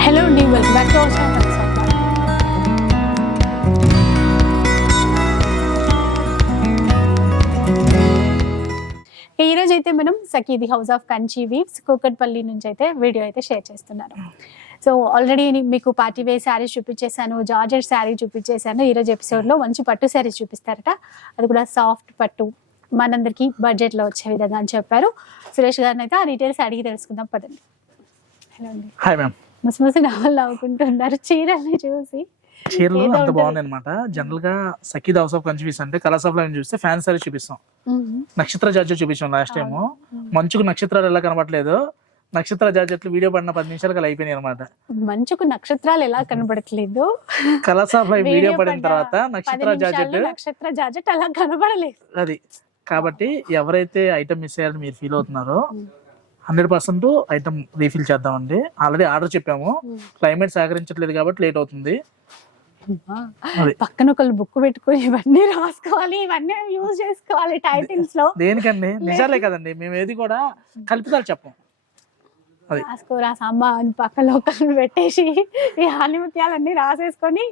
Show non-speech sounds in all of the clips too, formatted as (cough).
Hello అండి welcome back to our channel అయితే మనం సఖీది house of Kanchi weaves Kukatpally నుంచి అయితే వీడియో అయితే షేర్ చేస్తున్నారు సో ఆల్రెడీ మీకు పార్టీ వేర్ శారీస్ చూపించేశాను జార్జెట్ శారీ చూపించేశాను. ఈరోజు ఎపిసోడ్లో మంచి పట్టు శారీస్ చూపిస్తారట. అది కూడా సాఫ్ట్ పట్టు. మనందరికీ బడ్జెట్లో వచ్చే విధంగా అని చెప్పారు. సురేష్ గారిని అయితే ఆ డీటెయిల్స్ అడిగి తెలుసుకుందాం పదండి. హలో అండి. హాయ్ మ్యామ్ ముసి ముసి నవ్వులు నవ్వుకుంటున్నారు చీరల్ని చూసి చీరలు అంత. బాగున్నాయి అనమాట జనరల్గా సఖీద్ హౌస్ ఆఫ్ కన్ఫ్యూస్ అంటే కలర్స్ ఆఫ్ లైన్ చూస్తే ఫ్యాన్ సారీ చూపిస్తాం. నక్షత్ర జార్జెట్ చూపించాం లాస్ట్ టైం. మంచుకు నక్షత్రాలు ఎలా కనబడలేదు? నక్షత్ర జార్జెట్లు వీడియో పడిన పది నిమిషాలకు అయిపోయినాయి అనమాట మంచుకు నక్షత్రాలు ఎలా కనబడట్లేదు? కలర్స్ ఆఫ్ లైన్ వీడియో పడిన తర్వాత నక్షత్ర నిమిషాల్లో నక్షత్ర జాజెట్ అలా కనబడలేదు. అది. కాబట్టి ఎవరైతే ఐటమ్ మిస్ అయ్యారని మీరు ఫీల్ అవుతున్నారో. హండ్రెడ్ పర్సెంట్ ఐటమ్ రీఫిల్ చేద్దామండి. ఆల్రెడీ ఆర్డర్ చెప్పాము. మ్మ్. క్లైమేట్ సహకరించట్లేదు కాబట్టి లేట్ అవుతుంది. పక్కన ఒకళ్ళు బుక్ పెట్టుకొని ఇవన్నీ రాసుకోవాలి ఇవన్నీ యూజ్ చేసుకోవాలి టైటిల్స్లో దేనికండి నిజాలే కదండి. మేము ఏది కూడా కల్పితాలు చెప్పం. రాసుకోరా సాంబా అని పక్కన ఒకళ్ళు పెట్టేసి ఈ హానిముత్యాలన్నీ రాసేసుకొని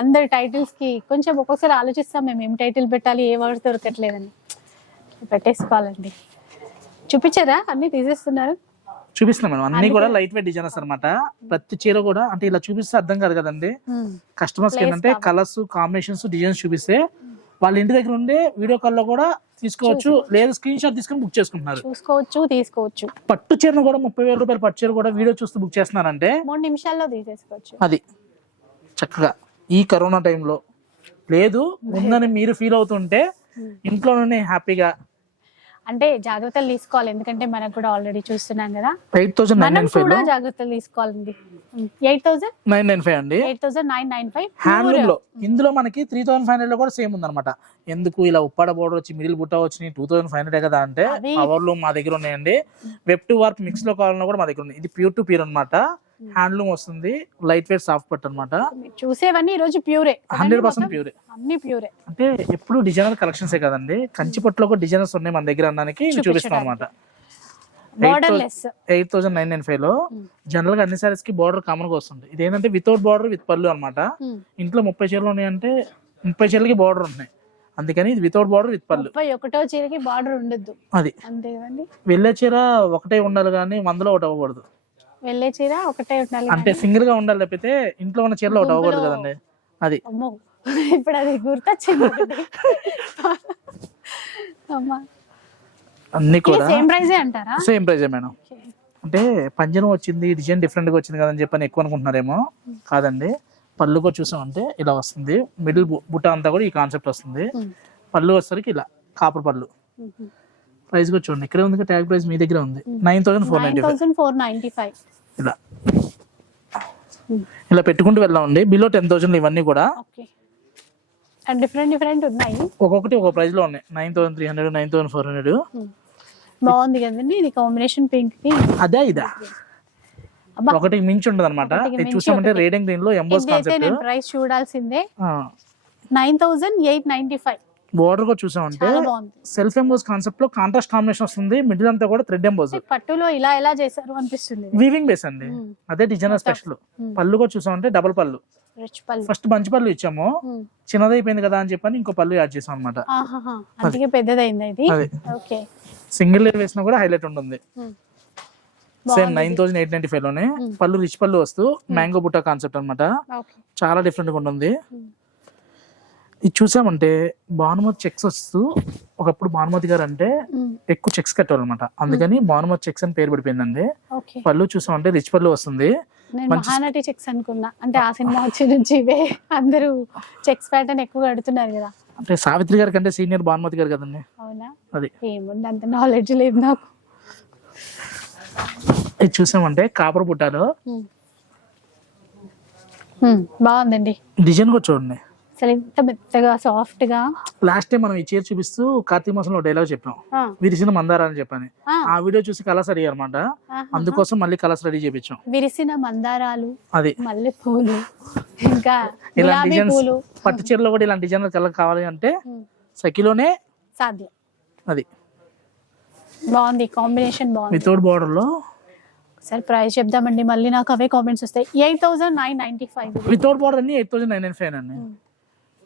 అందరి టైటిల్స్కి కొంచెం ఒక్కొక్కసారి ఆలోచిస్తాం మేము ఏం టైటిల్ పెట్టాలి ఏ వర్డ్స్ దొరకట్లేదని. పెట్టేసుకోవాలండి. చూపించారా? అన్ని తీసేస్తున్నారు. చూపిస్తున్నాం మేడం. అన్ని కూడా లైట్ వెయిట్ డిజైనర్స్ అన్నమాట. ప్రతి చీర కూడా అంటే ఇలా చూపిస్తే అర్థం కాదు కదండి. కస్టమర్స్ ఏంటంటే. కలర్స్ కాంబినేషన్స్ డిజైన్స్ చూపిస్తే వాళ్ళ ఇంటి దగ్గర ఉండే వీడియో కాల్లో కూడా తీసుకోవచ్చు లేదా స్క్రీన్ షాట్ తీసుకొని బుక్ చేసుకుంటున్నారు. చూసుకోవచ్చు తీసుకోవచ్చు. పట్టు చీరను కూడా ముప్పై వేల రూపాయల పట్టు చీర కూడా వీడియో చూస్తూ బుక్ చేస్తున్నారంటే మూడు నిమిషాల్లో తీసేసుకోవచ్చు. అది చక్కగా ఈ కరోనా టైంలో లేదు ఉందని మీరు ఫీల్ అవుతుంటే ఇంట్లోనే హ్యాపీగా అంటే జాగ్రత్తలు తీసుకోవాలి. ఎందుకంటే మనకు కూడా ఆల్రెడీ చూస్తున్నాం కదా. ఎయిట్ థౌసండ్ నైన్ మనం నైన్ ఫైవ్ కూడా జాగ్రత్తలు తీసుకోవాలండి. Eight thousand? Nine nine five అండి. Eight thousand nine nine five. హ్యాండ్లూమ్లో ఇందులో మనకి త్రీ థౌసండ్ ఫైవ్ హండ్రెడ్లో కూడా సేమ్ ఉందన్నమాట. ఎందుకు ఇలా ఉప్పాడ బోర్డర్ వచ్చి మిడిల్ బుట్ట వచ్చి టూ థౌసండ్ ఫైవ్ హండ్రెడ్ కదా అంటే అది- పవర్లు మా దగ్గర ఉన్నాయండి. వెబ్ టు వర్క్ మిక్స్లో కావాలన్నా కూడా మా దగ్గర ఉంది ఇది ప్యూర్ టు ప్యూర్ అన్నమాట. హ్యాండ్లూమ్ వస్తుంది లైట్ వెయిట్ సాఫ్ట్ పట్టు అనమాట చూసేవన్నీ ఈ రోజు ప్యూరే. Hundred percent pure. అన్ని ప్యూరే. అంటే ఎప్పుడు డిజైనర్ కలెక్షన్స్ కదండి కంచి పట్టులో కూడా డిజైనర్స్ ఉన్నాయి మన దగ్గర అనడానికి చూపిస్తాం అనమాట ఎయిట్ థౌసండ్ నైన్ నైన్ ఫైవ్లో జనరల్గా అన్ని సారీస్కి బార్డర్ కామన్గా వస్తుంది. ఇదేంటంటే వితౌట్ బార్డర్ విత్ పళ్ళు అనమాట ఇంట్లో ముప్పై చీరలు ఉన్నాయంటే ముప్పై చీరలకి బార్డర్ ఉన్నాయి. అందుకని ఇది వితౌట్ బార్డర్ విత్ పళ్ళు. ఒకటో చీరకి బార్డర్ ఉండొద్దు. అది. అంతే వెళ్ళే చీర ఒకటే ఉండాలి కానీ వందలో ఒకటి అవ్వకూడదు. వెళ్ళే చీర ఒకటే ఉండాలి అంటే సింగిల్గా ఉండాలి తప్పితే ఇంట్లో ఉన్న చీరలో ఒకటి అవ్వకూడదు కదండి. అది. ఇప్పుడు అది గుర్తొచ్చింది. అమ్మా. అన్ని కూడా సేమ్ ప్రైజే అంటారా? సేమ్ ప్రైజే మేడం. అంటే పంజరం వచ్చింది డిజైన్ డిఫరెంట్గా వచ్చింది కదని చెప్పని ఎక్కువ అనుకుంటున్నారేమో. కాదండి. పళ్ళు కూడా చూసామంటే ఇలా వస్తుంది. మిడిల్ బుట్ట అంతా కూడా ఈ కాన్సెప్ట్ వస్తుంది. పళ్ళు వచ్చేసరికి ఇలా కాపర్ పళ్ళు. ప్రైస్ కూడా చూడండి. ఇక్కడే ఉంది ట్యాగ్ ప్రైస్ మీ దగ్గర ఉంది. Nine thousand four nine ninety four ninety five. ఇలా. ఇలా పెట్టుకుంటూ వెళ్దామండి బిలో టెన్ థౌసండ్ ఇవన్నీ కూడా. అండ్ డిఫరెంట్ డిఫరెంట్ ఉన్నాయి. ఒక్కొక్కటి ఒక ప్రైస్లో ఉన్నాయి. Nine thousand three hundred nine thousand four hundred Hmm. బాగుంది కదండి. ఇది కాంబినేషన్ పింక్కి. అదే ఇదా. ఒకటి మించి ఉండదు అనమాట చూసామంటే. రేడింగ్ గ్రీన్లో ఎంబోస్ కాన్సెప్ట్ ప్రైస్ చూడాల్సిందే. Nine thousand eight ninety five. Border కూడా చూసామంటే సెల్ఫ్ ఎంబోస్ కాన్సెప్ట్లో కాంట్రాస్ట్ కాంబినేషన్ వస్తుంది మిడిల్ అంతా కూడా థ్రెడ్ ఎంబోస్ పట్టులో ఇలా ఎలా చేశారు అనిపిస్తుంది? వీవింగ్ బేస్ అండి. అదే డిజైనర్ స్పెషల్ పళ్ళు కూడా చూసామంటే డబుల్ పళ్ళు. ఫస్ట్ మంచి పళ్ళు ఇచ్చాము. చిన్నదైపోయింది కదా అని చెప్పని ఇంకో పళ్ళు యాడ్ చేసాం అనమాట ఆహాహా. అందుకే పెద్దదైంది ఇది అది. ఓకే. సింగిల్ లేయర్ వేసినా కూడా హైలైట్ ఉంటుంది. Same nine thousand eight ninety ఫైవ్లోనే పళ్ళు రిచ్ పళ్ళు వస్తూ మ్యాంగో బుట్ట కాన్సెప్ట్ అన్నమాట. ఓకే. చాలా డిఫరెంట్గా ఉంటుంది. ఇది చూసామంటే భానుమతి చెక్స్ వస్తూ ఒకప్పుడు భానుమతి గారు అంటే. ఎక్కువ చెక్స్ కట్టేవాళ్ళనమాట. అందుకని భానుమతి చెక్స్ అని పేరు పడిపోయిందండి. పళ్ళు చూసామంటే రిచ్ పళ్ళు వస్తుంది. మహానటి చెక్స్ అనుకున్నా. అంటే ఆ సినిమా వచ్చి నుంచి ఇవే అందరూ చెక్స్ ప్యాటర్న్ ఎక్కువ కడుతున్నారు కదా. అంటే సావిత్రి గారి కంటే సీనియర్ భానుమతి గారు కదండి. అవునా? అది. ఏముంది అంత నాలెడ్జ్ లేదు నాకు. ఇది చూసామంటే కాపర్ బుట్టాలో. బాగుందండి. డిజైన్ కూడా చూడండి. అసలు ఇంత మెత్తగా సాఫ్ట్గా లాస్ట్ టైం మనం ఈ చీర చూపిస్తూ కార్తీక మాసంలో డైలాగ్ చెప్పాం. విరిసిన మందారా అని చెప్పని. ఆ, వీడియో చూసి కలర్స్ అడిగారు అనమాట. అందుకోసం మళ్ళీ కలర్స్ రెడీ చేపించాం. విరిసిన మందారాలు అది. మల్లె పూలు ఇంకా గులాబీ డిజైన్స్ పట్టు చీరలో కూడా ఇలాంటి డిజైన్ కలర్ కావాలి అంటే. సఖిలోనే సాధ్యం. అది. బాగుంది కాంబినేషన్ బాగుంది. వితౌట్ బార్డర్లో ఒకసారి ప్రైస్ చెప్దామండి మళ్ళీ నాకు అవే కామెంట్స్ వస్తాయి. Eight thousand nine ninety five. Without border అన్ని eight thousand nine nine five అండి.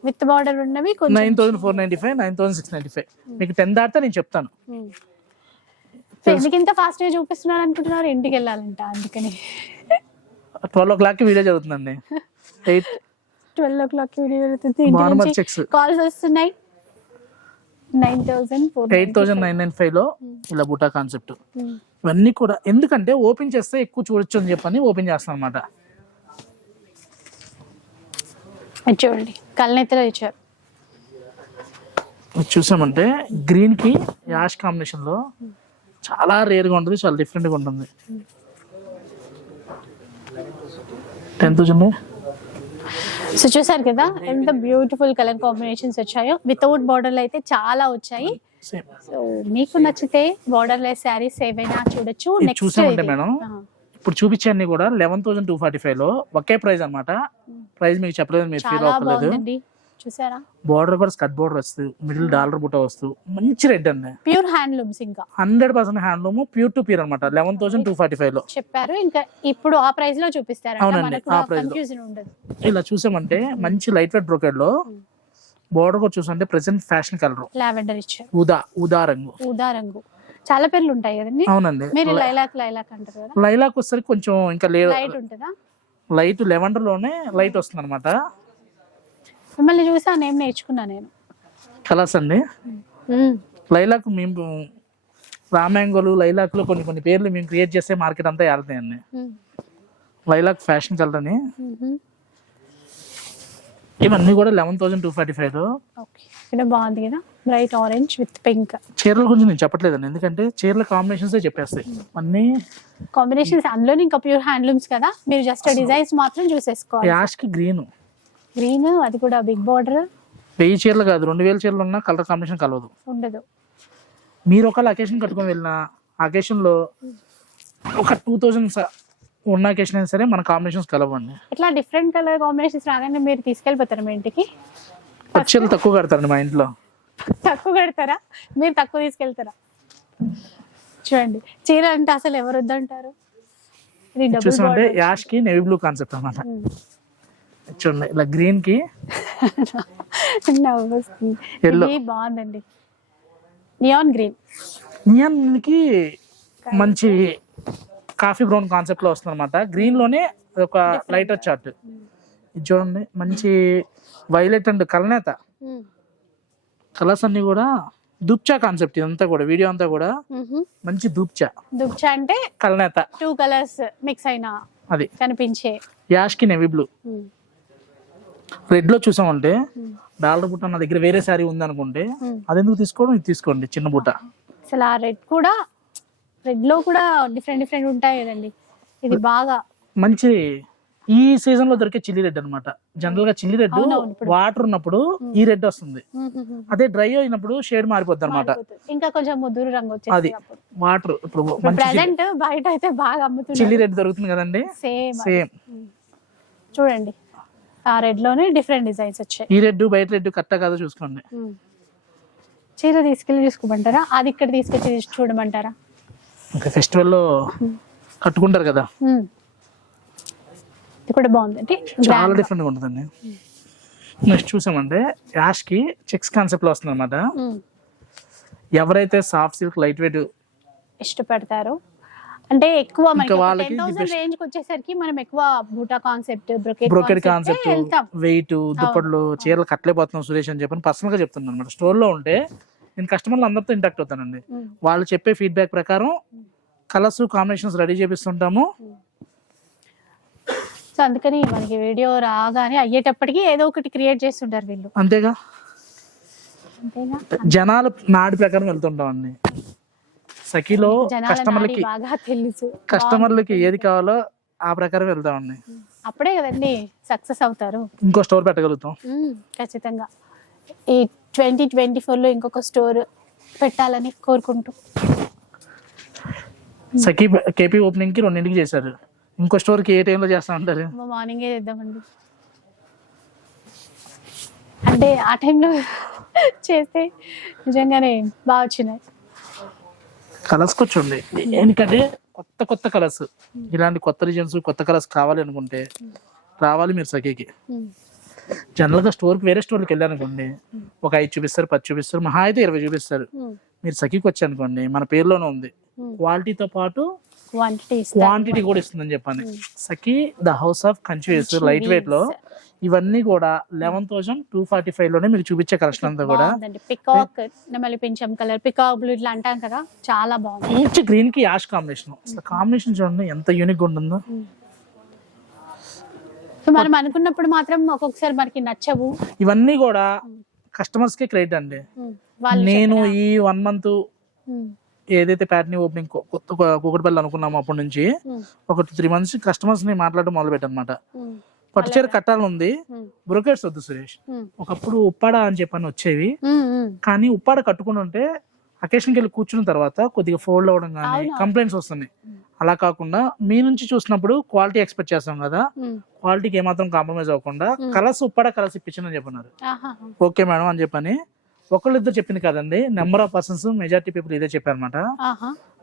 విత్ బార్డర్ ఉన్నవి nine thousand four ninety five nine thousand six ninety five. మీకు టెన్ దాటితే నేను చెప్తాను. సో ఎందుకు ఇంత ఫాస్ట్గా చూపిస్తున్నారు అనుకుంటున్నారు? ఇంటికి వెళ్ళాలంట అందుకని. ట్వెల్వ్ ఓ క్లాక్కి వీడియో జరుగుతుందండి. (laughs) Eight twelve o'clock video జరుగుతుంది. కాల్స్ వస్తున్నాయి. Nine thousand eight thousand nine nine ఫైవ్లో ఇలా బుటా కాన్సెప్ట్ ఇవన్నీ కూడా ఎందుకంటే ఓపెన్ చేస్తే ఎక్కువ చూడొచ్చు అని చెప్పని ఓపెన్ చేస్తాను అనమాట చూడండి. కళ్ళనెత్తలో ఇచ్చారు. చూసామంటే గ్రీన్కి యాష్ కాంబినేషన్లో చాలా రేర్గా ఉంటుంది చాలా డిఫరెంట్గా ఉంటుంది. టెన్ థౌసండ్ సో చూసారు కదా ఎంత బ్యూటిఫుల్ కలర్ కాంబినేషన్స్ వచ్చాయో. వితౌట్ బార్డర్లు అయితే చాలా వచ్చాయి. సో మీకు నచ్చితే బార్డర్ లెస్ శారీస్ ఏవైనా చూడొచ్చు. నెక్స్ట్ చూసామంటే మేడం ఇప్పుడు చూపించే అన్ని కూడా లెవెన్ థౌసండ్ టూ ఫార్టీ ఫైవ్లో ఒకే ప్రైస్ అన్నమాట. ప్రైస్ మీకు చెప్పలేదు మీరు ఫీల్ అవ్వలేదు. చూసారా? బార్డర్ కూడా స్కట్ బార్డర్ వస్తుంది మిడిల్ డాలర్ బుట్ట వస్తూ మంచి రెడ్ అండి ప్యూర్ హ్యాండ్లూమ్స్ ఇంకా. Hundred percent handloom pure to pure అనమాట లెవెన్ థౌసండ్ టూ ఫార్టీ ఫైవ్లో. చెప్పారు. ఇంకా ఇప్పుడు ఆ ప్రైస్లో చూపిస్తారు అవునండి, ఆ ఉండదు. ఇలా చూసామంటే మంచి లైట్ వెయిట్ బ్రోకెడ్లో బార్డర్ కూడా చూసామంటే ప్రెసెంట్ ఫ్యాషన్ కలర్ లావెండర్ ఇచ్చారు. ఉదా ఉదా రంగు. ఊదా రంగు. చాలా పేర్లు ఉంటాయి కదండి? అవునండి. మీరు లైలాక్ లైలాక్ అంటారు కదా? లైలాక్ వచ్చేసరికి కొంచెం ఇంకా లైట్ ఉంటుందా? లైట్ లెవెండర్లోనే లైట్ వస్తుంది అనమాట మిమ్మల్ని చూసి ఆ నేమ్ నేర్చుకున్నా నేను. కలర్స్ అండి. లైలాక్ మేము రామ్యాంగోలు లైలాక్లో కొన్ని కొన్ని పేర్లు మేము క్రియేట్ చేస్తే మార్కెట్ అంతా వెళ్తాయండి లైలాక్ ఫ్యాషన్ కలర్ అని ఇవన్నీ కూడా eleven thousand two forty five ఇక్కడ బాగుంది కదా? బ్రైట్ ఆరెంజ్ విత్ పింక్ చీరల గురించి నేను చెప్పట్లేదండి. ఎందుకంటే చీరల కాంబినేషన్స్ చెప్పేస్తాయి. అన్నీ కాంబినేషన్స్ అందులో ఇంకా ప్యూర్ హ్యాండ్లూమ్స్ కదా? మీరు జస్ట్ డిజైన్స్ మాత్రం చూసేసుకోవాలి. యాష్కి గ్రీన్ గ్రీన్ అది కూడా బిగ్ బార్డర్ వెయ్యి చీరలు కాదు రెండు వేల చీరలు ఉన్నా కలర్ కాంబినేషన్ కలవదు. ఉండదు. మీరు ఒక అకేషన్ కట్టుకొని వెళ్ళిన అకేషన్లో ఒక టూ థౌజండ్ ఉన్న అకేషన్ అయినా సరే మన కాంబినేషన్స్ కలవండి. ఇట్లా డిఫరెంట్ కలర్ కాంబినేషన్స్ రాగానే మీరు తీసుకెళ్ళిపోతారు మీ ఇంటికి? చీరలు తక్కువ కడతారండి మా ఇంట్లో. తక్కువ కడతారా? మీరు తక్కువ తీసుకెళ్తారా? చూడండి. చీర అంటే అసలు ఎవరు వద్దంటారు? చూసామంటే యాష్కి నెవీ బ్లూ కాన్సెప్ట్ అన్నమాట. చూడండి ఇలా గ్రీన్కి. (laughs) ఇది బాగుందండి. నియాన్ గ్రీన్ నియాన్కి మంచి కాఫీ బ్రౌన్ కాన్సెప్ట్లో వస్తుంది అనమాట గ్రీన్లోనే ఒక లైటర్ చార్ట్ ఇది చూడండి మంచి వైలెట్ అండ్ కలనేత. కలర్స్ అన్ని కూడా దుప్చా కాన్సెప్ట్ ఇదంతా కూడా వీడియో అంతా కూడా మంచి దుప్చా. దుబ్చా అంటే కలనేత. టూ కలర్స్ మిక్స్ అయిన అది. కనిపించే. యాష్కి నెవీ బ్లూ. రెడ్లో చూసామంటే డాలర్ బుట్ట నా దగ్గర వేరే శారీ ఉంది అనుకుంటే అది ఎందుకు తీసుకోవడం? ఇది తీసుకోండి చిన్న బుట్ట. అసలు ఆ రెడ్ కూడా రెడ్లో కూడా డిఫరెంట్ డిఫరెంట్ ఉంటాయి కదండి. ఇది బాగా మంచి ఈ సీజన్లో దొరికే చిల్లీ రెడ్ అనమాట జనరల్గా చిల్లీ రెడ్. వాటర్ ఉన్నప్పుడు ఈ రెడ్ వస్తుంది. అదే డ్రై అయినప్పుడు షేడ్ మారిపోద్ది అనమాట. ఇంకా కొంచెం ముదురు రంగు అది వాటర్ ఇప్పుడు ప్రెసెంట్ బయట అయితే బాగా చిల్లీ అమ్ముతున్నారు రెడ్ దొరుకుతుంది కదండి? సేమ్ సేమ్ చూడండి. ఆ రెడ్లోనే డిఫరెంట్ డిజైన్స్ వచ్చాయి. ఈ రెడ్ బయట రెడ్ కరెక్టా కాదో చూసుకోండి. చీర తీసుకెళ్ళి చూసుకోమంటారా? అది ఇక్కడ తీసుకొచ్చి తీసి చూడమంటారా? ఇంకా ఫెస్టివల్లో కట్టుకుంటారు కదా. ఇది కూడా బాగుందండి చాలా డిఫరెంట్గా. ఉంటుందండి. నెక్స్ట్ చూసామంటే యాష్కి చెక్స్ కాన్సెప్ట్లో వస్తుంది అనమాట. ఎవరైతే సాఫ్ట్ సిల్క్ లైట్ వెయిట్ ఇష్టపడతారు అంటే ఎక్కువ మనకి. రేంజ్కి వచ్చేసరికి మనం ఎక్కువ బూటా కాన్సెప్ట్ బ్రొకెట్ కాన్సెప్ట్ వెయిట్ దుప్పట్లు చీరలు కట్టలేకపోతున్నాం సురేష్ అని చెప్పని పర్సనల్గా చెప్తున్నాను అనమాట స్టోర్లో ఉంటే నేను కస్టమర్లు అందరితో ఇంటాక్ట్ అవుతానండి. వాళ్ళు చెప్పే ఫీడ్బ్యాక్ ప్రకారం కలర్స్ కాంబినేషన్స్ రెడీ చేపిస్తుంటాము. సో అందుకని మనకి వీడియో రాగానే అయ్యేటప్పటికి ఏదో ఒకటి క్రియేట్ చేస్తుంటారు వీళ్ళు. అంతేగా? జనాలు నాడి ప్రకారం వెళ్తుంటామండి సఖీలో నాడి కస్టమర్లకి బాగా తెలుసు. కస్టమర్లకి ఏది కావాలో ఆ ప్రకారం వెళ్తామండి అప్పుడే కదండి సక్సెస్ అవుతారు. ఇంకో స్టోర్ పెట్టగలుగుతాం. ఖచ్చితంగా. ఈ ట్వంటీ ట్వంటీ లో ఇంకొక స్టోర్ పెట్టాలని కోరుకుంటూ. సఖీ కేపీ ఓపెనింగ్కి రెండింటికి చేశారు. ఇంకో స్టోర్కి ఏ టైంలో చేస్తా ఉంటారు మార్నింగే చేద్దామండి. అంటే ఆ టైంలో చేస్తే నిజంగానే బాగా వచ్చినాయి. కలర్స్ కూర్చోండి. ఎందుకంటే కొత్త కొత్త కలర్స్. ఇలాంటి కొత్త డిజైన్స్ కొత్త కలర్స్ కావాలి అనుకుంటే రావాలి మీరు సఖీకి. ఉమ్. జనరల్గా స్టోర్కి వేరే స్టోర్కి వెళ్ళారనుకోండి ఒక ఐదు చూపిస్తారు పది చూపిస్తారు మహా అయితే ఇరవై చూపిస్తారు. మీరు సఖీకి వచ్చారనుకోండి మన పేరులోనే ఉంది. క్వాలిటీతో పాటు క్వాంటిటీ. క్వాంటిటీ కూడా ఇస్తుందని చెప్పాను Sakhi the house of Kanchi weaves light వెయిట్లో ఇవన్నీ కూడా లెవెన్ థౌసండ్ టూ ఫార్టీ ఫైవ్లోనే మీకు చూపించే కలెక్షన్ అంతా కూడా. పికాక్ నెమలి పింఛం కలర్ పికాక్ బ్లూ ఇట్లా అంటాం కదా చాలా బాగుంది. మంచి గ్రీన్కి యాష్ కాంబినేషన్ అసలు కాంబినేషన్ చూడండి ఎంత యూనిక్ ఉంటుందో. సో మనం అనుకున్నప్పుడు మాత్రం ఒక్కొక్కసారి మనకి నచ్చవు. ఇవన్నీ కూడా కస్టమర్స్కి క్రెడిట్ అండి. నేను ఈ వన్ మంత్. ఏదైతే ప్యాటర్న్ ఓపెనింగ్ కొత్త కూకటిపల్లి అనుకున్నామో అప్పటి నుంచి. ఒక త్రీ మంత్స్ కస్టమర్స్ని మాట్లాడడం మొదలు పెట్టనమాట. పట్టు చీర కట్టాలని ఉంది ఉమ్. బ్రోకెట్స్ వద్దు సురేష్. ఒకప్పుడు ఉప్పాడ అని చెప్పని వచ్చేవి. కానీ ఉప్పాడ కట్టుకుని ఉంటే అకేషన్కి వెళ్ళి కూర్చున్న తర్వాత కొద్దిగా ఫోల్డ్ అవ్వడం కానీ. కంప్లైంట్స్ వస్తున్నాయి అలా కాకుండా మీ నుంచి చూసినప్పుడు క్వాలిటీ ఎక్స్పెక్ట్ చేస్తాం కదా. క్వాలిటీకి ఏమాత్రం కాంప్రమైజ్ అవ్వకుండా. కలర్స్ ఉప్పాడ కలర్స్ ఇప్పించని చెప్పన్నారు. ఓకే మేడం అని చెప్పని ఒకళ్ళు ఇద్దరు చెప్పింది కదండి. Number of persons majority people ఇదే చెప్పారనమాట.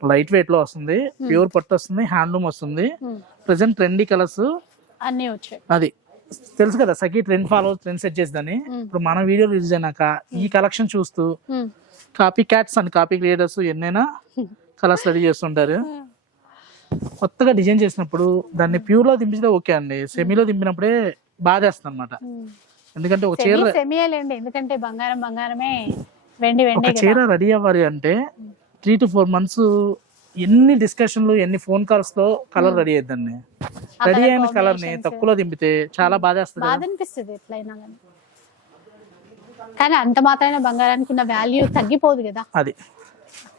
లైట్ వెయిట్లో వస్తుంది. ప్యూర్ పట్టు వస్తుంది. హ్యాండ్లూమ్ వస్తుంది. ప్రెసెంట్ ట్రెండీ కలర్స్ అన్నీ వచ్చాయి. అది. తెలుసు కదా Sakhi trend follow trend set చేద్దని Hmm. ఇప్పుడు మన వీడియో రిలీజ్ అయినాక ఈ కలెక్షన్ చూస్తూ ఉమ్. Copy cats and copy creators ఎన్నైనా కలర్స్ రెడీ చేస్తుంటారు. కొత్తగా డిజైన్ చేసినప్పుడు దాన్ని ప్యూర్లో దింపితే ఓకే అండి. సెమీలో దింపినప్పుడే బాధేస్తుంది అనమాట. ఎందుకంటే ఒక చీర సెమీ సెమీయేలేండి. ఎందుకంటే బంగారం బంగారమే వెండి వెండి ఒక చీర రెడీ అవ్వాలి అంటే త్రీ టు ఫోర్ మంత్స్ ఎన్ని డిస్కషన్లు ఎన్ని ఫోన్ కాల్స్లో కలర్ రెడీ అయిద్దండి. రెడీ అయిన కలర్ని తక్కువలో దింపితే చాలా బాధేస్తుంది బాధ అనిపిస్తుంది ఎట్లయినా కానీ కానీ అంత మాత్రమే బంగారానికి ఉన్న వాల్యూ తగ్గిపోదు కదా. అది.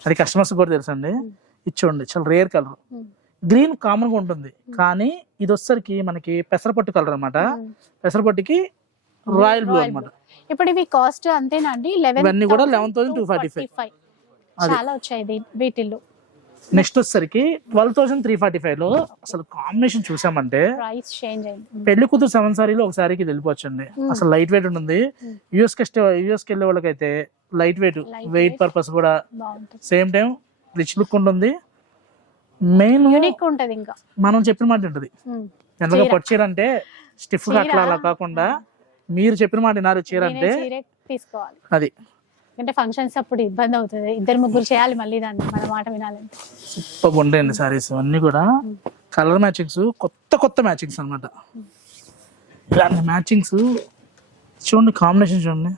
అది కస్టమర్స్ కూడా తెలుసు అండి ఇచ్చోండి చాలా రేర్ కలర్. గ్రీన్ కామన్గా ఉంటుంది. కానీ ఇది వచ్చరికి మనకి పెసరపట్టు కలర్ అన్నమాట. పెసరపట్టుకి రాయల్ బ్లూ అన్నమాట. ఇప్పుడు ఇవి కాస్ట్ అంతేనా అండి లెవెన్ ఇవన్నీ కూడా 11,245. చాలా వచ్చాయి వీటిల్లో. నెక్స్ట్ వచ్చేసరికి ట్వెల్వ్ థౌసండ్ త్రీ ఫార్టీ ఫైవ్లో అసలు కాంబినేషన్ చూసామంటే ప్రైస్ చేంజ్ అయింది. పెళ్ళి కూతురు సెవెన్ సారీలో ఒక సారీకి వెళ్ళిపోవచ్చండి. అసలు లైట్ వెయిట్ ఉంటుంది. యూఎస్కి యూఎస్కి వెళ్ళే వాళ్ళకైతే లైట్ వెయిట్ వెయిట్ పర్పస్ కూడా సేమ్ టైం రిచ్ లుక్ ఉంటుంది. మెయిన్ యూనిక్ ఉంటది ఇంకా. మనం చెప్పిన మాట ఉంటుంది. గా పట్టు అంటే స్టిఫ్ అట్లా అలా కాకుండా మీరు చెప్పిన మాట వినారు చీర అంటే తీసుకోవాలి. అది. అంటే ఫంక్షన్స్ అప్పుడు ఇబ్బంది అవుతుంది. ఇద్దరు ముగ్గురు చేయాలి మళ్ళీ దాన్ని మన మాట వినాలంటే సూపర్ ఉంటాయండి సారీస్ అన్ని కూడా. కలర్ మ్యాచింగ్స్ కొత్త కొత్త మ్యాచింగ్స్ అన్నమాట. ఇలాంటి మ్యాచింగ్స్ చూడండి కాంబినేషన్ చూడండి.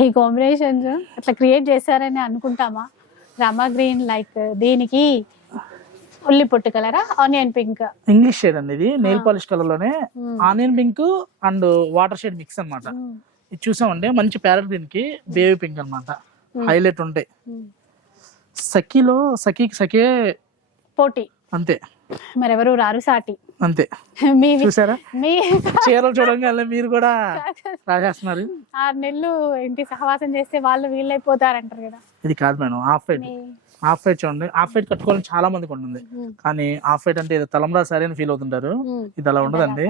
ఈ కాంబినేషన్స్ అట్లా క్రియేట్ చేశారని అనుకుంటామా? రమా గ్రీన్ లైక్ దీనికి ఉల్లి పొట్టు కలరా? Onion pink. ఇంగ్లీష్ షేడ్ అండి ఇది నెయిల్ పాలిష్ కలర్లోనే onion pink and water shade mix అన్నమాట. ఇది చూసామంటే మంచి ప్యారెట్ గ్రీన్కి బేబీ పింక్ అన్నమాట. హైలైట్ ఉంటాయి. సఖీలో సఖీకి సఖే పోటీ. అంతే. మరెవరు రారు సాటి. అంతే. మీ చూసారా? మీ చీరలు చూడంగానే మీరు కూడా రాసేస్తున్నారు. ఆరు నెలలు ఇంటి సహవాసం చేస్తే వాళ్ళు వీళ్ళైపోతారంటారు కదా. ఇది కాదు మేడం హాఫ్ హాఫ్ వైట్ చూడండి. హాఫ్ వైట్ కట్టుకోవాలని చాలా మందికి ఉంటుంది. కానీ హాఫ్ వైట్ అంటే ఏదో తలంబ్రా సారీ అని ఫీల్ అవుతుంటారు. ఇది అలా ఉండదండి.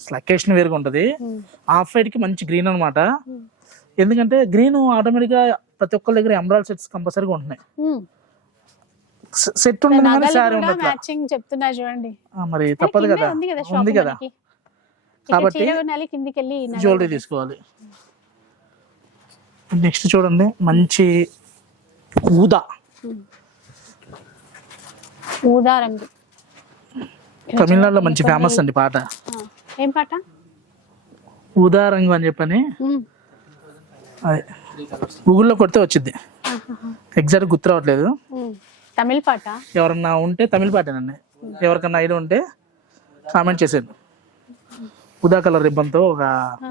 అసలు అకేషన్ వేరుగా ఉంటది. హాఫ్ వైట్కి మంచి గ్రీన్ అన్నమాట. ఎందుకంటే గ్రీన్ ఆటోమేటిక్గా ప్రతి ఒక్కరి దగ్గర ఎమరాల్ సెట్స్ కంపల్సరీగా ఉంటున్నాయి. సెట్ కానీ నగలు సారీ మ్యాచింగ్ చెప్తున్నా చూడండి. మరి తప్పదు కిందే ఉంది కదా కాబట్టి జ్యువెలరీ తీసుకోవాలి. నెక్స్ట్ చూడండి. మంచి ఊదా. ఊదా రంగు తమిళనాడులో మంచి ఫేమస్ అండి పాట. ఏం పాట ఊదా రంగు అని చెప్పని. అదే గూగుల్లో కొడితే వచ్చింది. ఎగ్జాక్ట్ గుర్తు రావట్లేదు. తమిళ పాట ఎవరన్నా ఉంటే తమిళ పాటేనండి ఎవరికన్నా ఐడియా ఉంటే కామెంట్ చేసేది ఉదా కలర్ రిబ్బన్తో ఒక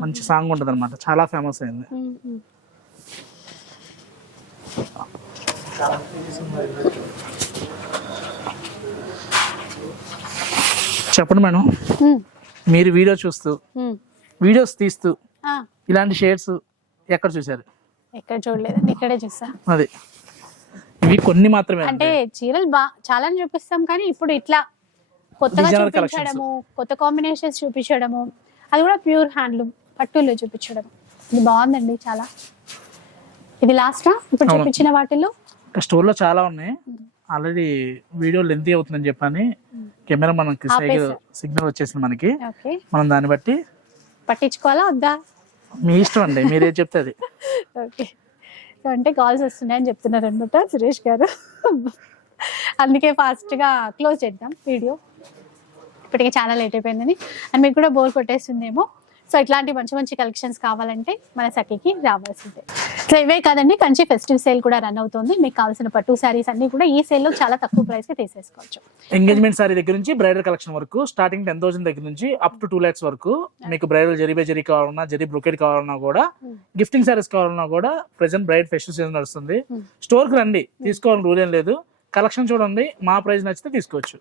మంచి సాంగ్ ఉంటుంది అనమాట చాలా ఫేమస్ అయింది. చెప్పండి మేడం. మీరు వీడియో చూస్తూ. వీడియోస్ తీస్తూ. ఇలాంటి షేడ్స్ ఎక్కడ చూశారు? ఎక్కడ చూడలేదండి ఇక్కడే చూసా అది. ఇవి కొన్ని మాత్రమే అంటే చీరలు బా చాలా చూపిస్తాం కానీ ఇప్పుడు ఇట్లా కొత్తగా చూపించడము కొత్త కాంబినేషన్స్ చూపించడము అది కూడా ప్యూర్ హ్యాండ్లూమ్ పట్టులో చూపించడం ఇది బాగుందండి చాలా. ఇది లాస్టా ఇప్పుడు. చూపించిన వాటిల్లో? స్టోర్లో చాలా ఉన్నాయి. ఆల్రెడీ వీడియో లెంతీ అవుతుందని చెప్పని కెమెరా మనకి. సిగ్నల్ వచ్చేసింది మనకి. మనం దాన్ని బట్టి పట్టించుకోవాలా వద్దా? మీ ఇష్టం అండి. మీరే చెప్తే అది. ఓకే. సో అంటే కాల్స్ వస్తున్నాయని చెప్తున్నారు అనమాట సురేష్ గారు. అందుకే ఫాస్ట్గా క్లోజ్ చేద్దాం వీడియో. ఇప్పటికే చాలా లేట్ అయిపోయిందని. అండ్ మీకు కూడా బోర్ కొట్టేస్తుందేమో. సో ఇట్లాంటి మంచి మంచి కలెక్షన్స్ కావాలంటే మన సఖీకి రావాల్సిందే. సో ఇవే కాదండి కంచి ఫెస్టివ్ సేల్ కూడా రన్ అవుతుంది. మీకు కావాల్సిన పట్టు శారీస్ అన్ని కూడా ఈ సేల్లో చాలా తక్కువ ప్రైస్కి తీసేసుకోవచ్చు. ఎంగేజ్మెంట్ సారీ దగ్గర నుంచి బ్రైడల్ కలెక్షన్ వరకు స్టార్టింగ్ టెన్ థౌసండ్ దగ్గర నుంచి అప్ టు టూ ల్యాక్స్ వరకు మీకు బ్రైడల్ జరీ బై జరీ కావాలన్నా జరీ బ్రొకెట్ కావాలన్నా కూడా Hmm. గిఫ్టింగ్ సారీస్ కావాలన్నా కూడా ప్రెసెంట్ బ్రైడ్ ఫెస్టివ్ సీజన్ నడుస్తుంది. Hmm. స్టోర్కి రండి తీసుకోవాలని రూల్ ఏం లేదు. కలెక్షన్ చూడండి మా ప్రైస్ నచ్చితే తీసుకోవచ్చు.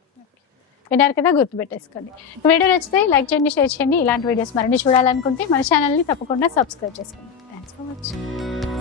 విన్నారు కదా గుర్తుపెట్టేసుకోండి వీడియో నచ్చితే లైక్ చేయండి షేర్ చేయండి. ఇలాంటి వీడియోస్ మరిన్ని చూడాలనుకుంటే మన ఛానల్ని తప్పకుండా సబ్స్క్రైబ్ చేసుకోండి. Thanks for watching